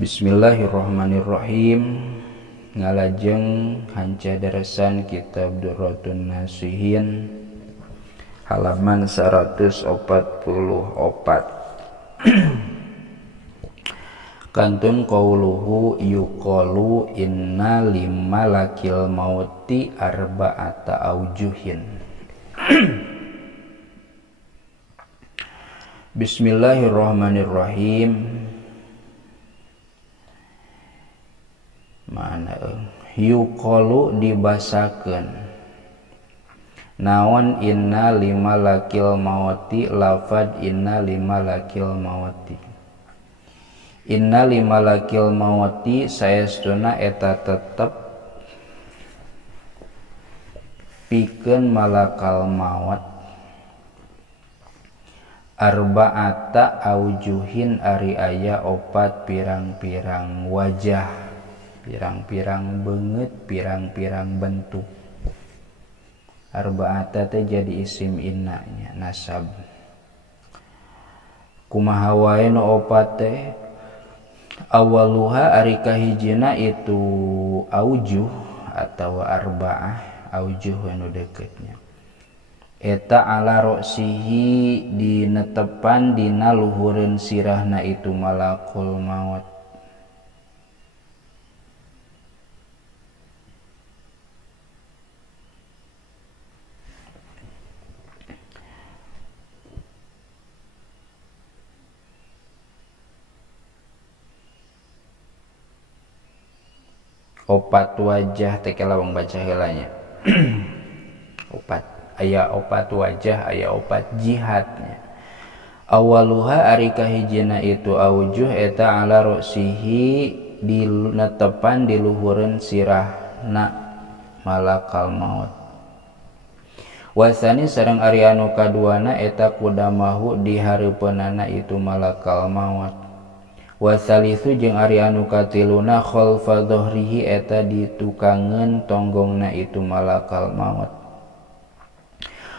Bismillahirrahmanirrahim. Ngalajeng hanca darasan kitab Durratun Nasihin halaman 144. Kantun qauluhu yuqalu inna limalakil mauti arba'ata aujuhin. Bismillahirrahmanirrahim. Mana yuqalu dibasakeun naon inna limalakil mauti lafad inna limalakil mauti. Inna limalakil mauti saestuna eta tetep pikeun malakal maut arba'ata aujuhin ari aya opat pirang-pirang wajah, pirang-pirang beungeut, pirang-pirang bentuk. Arba'ata teh jadi isim inna nya nasab. Kumaha wae nu opat teh? Awaluha ari kahijina itu aujuh atawa arba'ah, aujuh anu deketnya. Eta ala roksihi dinetepan dina luhureun sirahna itu malakul maut. Opat wajah teh lawang baca heulanya. Opat aya opat wajah, aya opat jihadnya. Awaluha ari kahijina itu aujuh eta ala roksihi dinetepan di luhureun sirahna malakal maut. Wasani sareng ari anu kaduana eta kudamahu di hareupeunana itu malakal maut. Wasalisu jeung ari anu katiluna khalfa dhahrihi eta ditukangeun tonggongna itu malakal maut.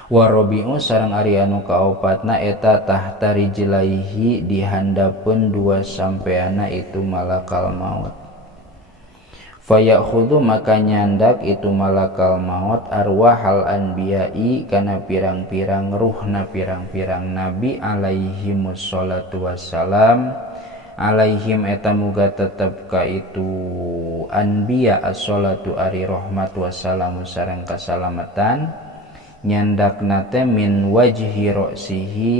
Warabi'u sareng ari anu kaopatna eta tahta rijlaihi dihandapeun dua sampeana itu malakal maut. Fayakhudhu maka nyandak itu malakal maut arwahal anbiya'i kana pirang-pirang ruhna pirang-pirang nabi alaihimus sholatu wassalam. Alaihim eta muga tetep ka itu anbiya as-sholatu ari rahmat wassalamu sareng kasalamatan nyandakna teh min wajhi roksihi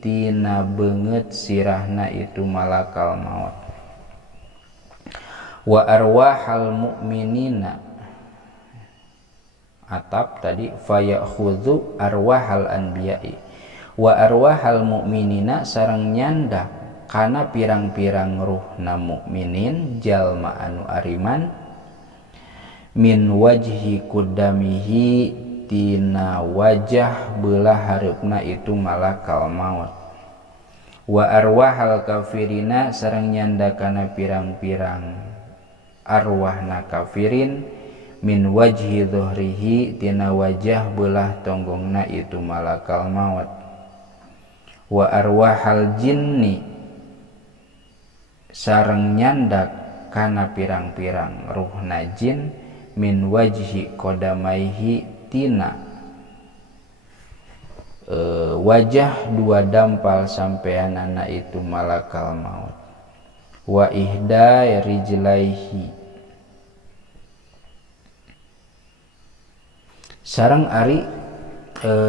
tina beungeut sirahna itu malakal maut. Wa arwahal mu'minina atap tadi fayakhudhu arwahal anbiya'i wa arwahal mu'minina sareng nyandak kana pirang-pirang ruhna mukminin jalma anu ariman min wajhi kudamihi tina wajah belah hareupna itu malakal maut. Wa arwahal kafirina sareng nyanda kana pirang-pirang arwahna kafirin min wajhi dhuhrihi tina wajah belah tonggongna itu malakal maut. Wa arwahal jinni sareng nyandak kana pirang-pirang ruhna jin min wajhi qadamaihi tina wajah dua dampal sampeanana itu malakal maut. Wa ihda rijlaihi sareng ari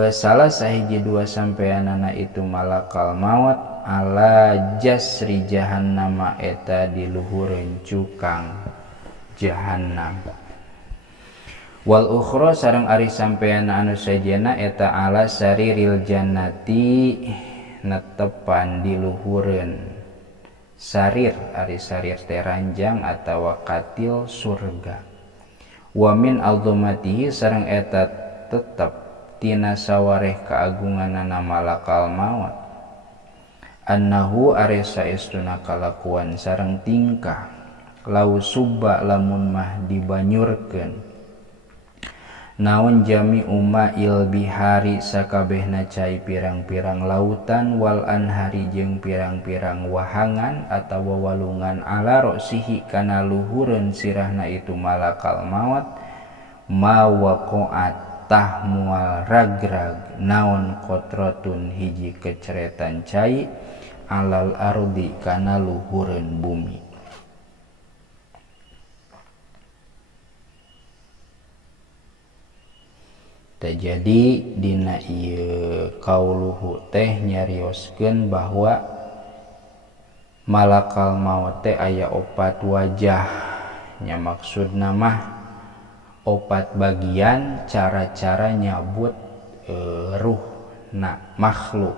salah sahiji dua sampeanana itu malakal maut ala jasri jahannama eta di luhureun cukang jahannam. Wal ukhra sareng ari sampeana anu sajena eta ala sariril jannati netepan di luhureun sarir ari sarir teh ranjang atawa katil surga. Wa min azamatihi sareng eta tetep tina sawareh kaagunganana malakal maut. Annahu are saestuna kalakuan sareng tingkah lau subba lamun mah dibanyurkeun naon jami umail bihari sakabehna cai pirang-pirang lautan wal anhari jeung pirang-pirang wahangan atawa walungan ala rosihi kana luhureun sirahna itu malakal maut ma waqa'at tah mual ragrag naon qotratun hiji keceretan cai alal ardi kana luhureun bumi. Jadi dina ieu kauluhu teh nyarioskeun bahwa malakal maut teh aya opat wajah nya, maksudna mah opat bagian cara-cara nyabut ruhna makhluk.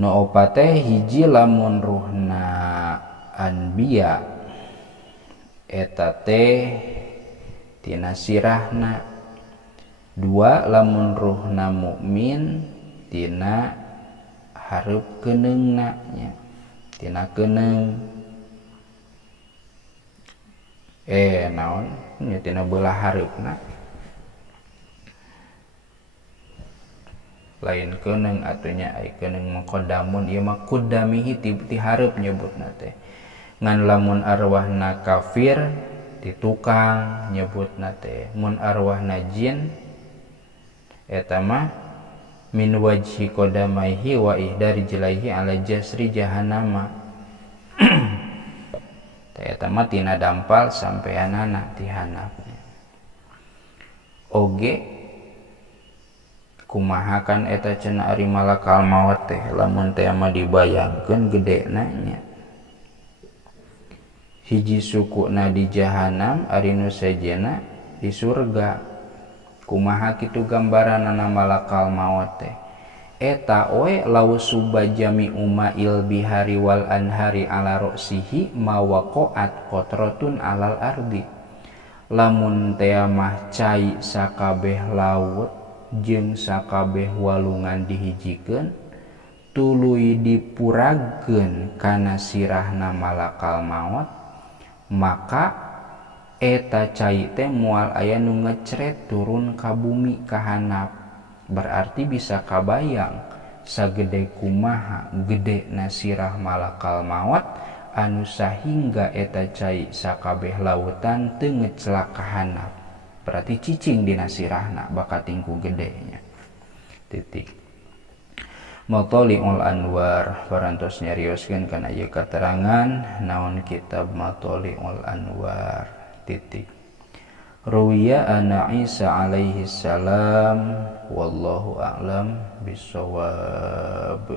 Nu opat teh hiji lamun ruhna anbiya eta teh tina sirahna, dua lamun ruhna mukmin tina hareup keneungna nya, tina keneung naon nya tina beulah hareupna lain keneung atunya ai keneung maqaddamun ieu mah kuddamihi ti hareup nyebutna teh. Ngan lamun arwahna kafir di tukang nyebutna teh, mun arwahna jin eta mah min wajhi qadamaihi wa ihdari jilaihi ala jasri jahannama. Eta mah tina dampal sampeanana ti handap. Oge kumaha kan eta cenah ari malakal maut teh lamun teh mah dibayangkeun gedena nya. Hiji sukuna di jahanam ari nu sejena di surga. Kumaha kitu gambaranana malakal maut teh eta we law subajami umail bihari wal anhari ala rosihi ma waqa'at qotratun alal ardi. Lamun teh mah cai sakabeh laut jeung sakabeh walungan dihijikeun tuluy dipuragkeun kana sirahna malakal maut, maka eta cai teh moal aya nu ngecret turun ka bumi ka handap. Berarti bisa kabayang sagede kumaha gedena sirah malakal maut anu sahingga eta cai sakabeh lautan teu ngeclak ka handap. Berarti cicing dina sirahna bakat tingku gedenya. Titik. Matali'ul Anwar parantos nyarioskeun kana ieu katerangan naon kitab Matali'ul Anwar. Titik. Ruwiya anna Isa alaihi salam wallahu a'lam bissawab.